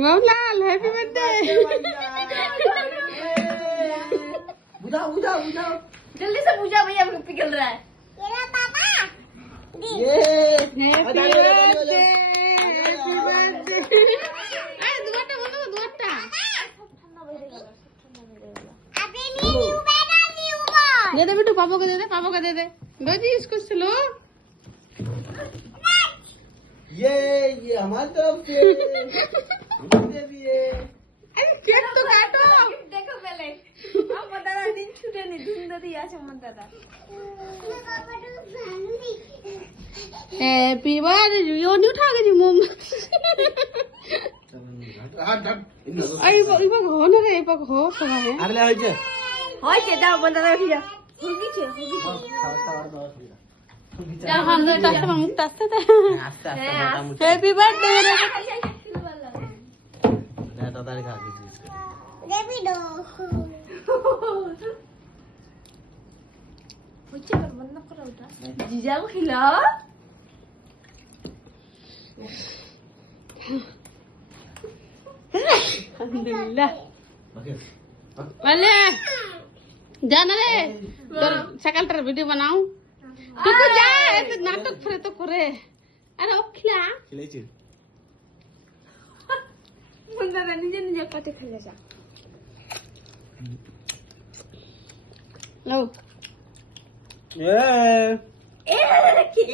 Babulal happy birthday. बुझाओ बुझाओ बुझाओ जल्दी से पूजा भैया पिघल रहा है। ये हैप्पी बर्थडे हैप्पी बर्थडे। अरे दुआटा बोलो दुआटा। दे दे बेटू पापा को दे दे पापा को दे दे। दो जी इसको स्लो। ये हमारी तरफ से दे दिए। अरे केक तो काटो। देखो पहले अब बताना दिन छूटे नहीं दिन दादी आज मत दादा। हैप्पी बर्थडे यो नहीं उठा के जी मोमबत्ती। आई इबा हो ना रे इबा हो तो है। अरे ले होइছে होइছে দাও বন্ধ দাও ঠিক আছে होगीছে जा हम तो ताते मुख ताते আস্তে আস্তে মোটা মুটা हैप्पी बर्थडे না তাড়াতাড়ি খা কিছু देवी दो होइছে कर बंद करो ওটা জিজাও খিলাও अल्हम्दुलिल्लाह। ओके वाले जाना रे তোর সকালটার ভিডিও বানাও তুই তো যা এত নাটক করে তো করে আরে ওখলা খেলেছি বন্ধ দাদা নিজে নিজে পাতে খেলে যা লো এ এ কি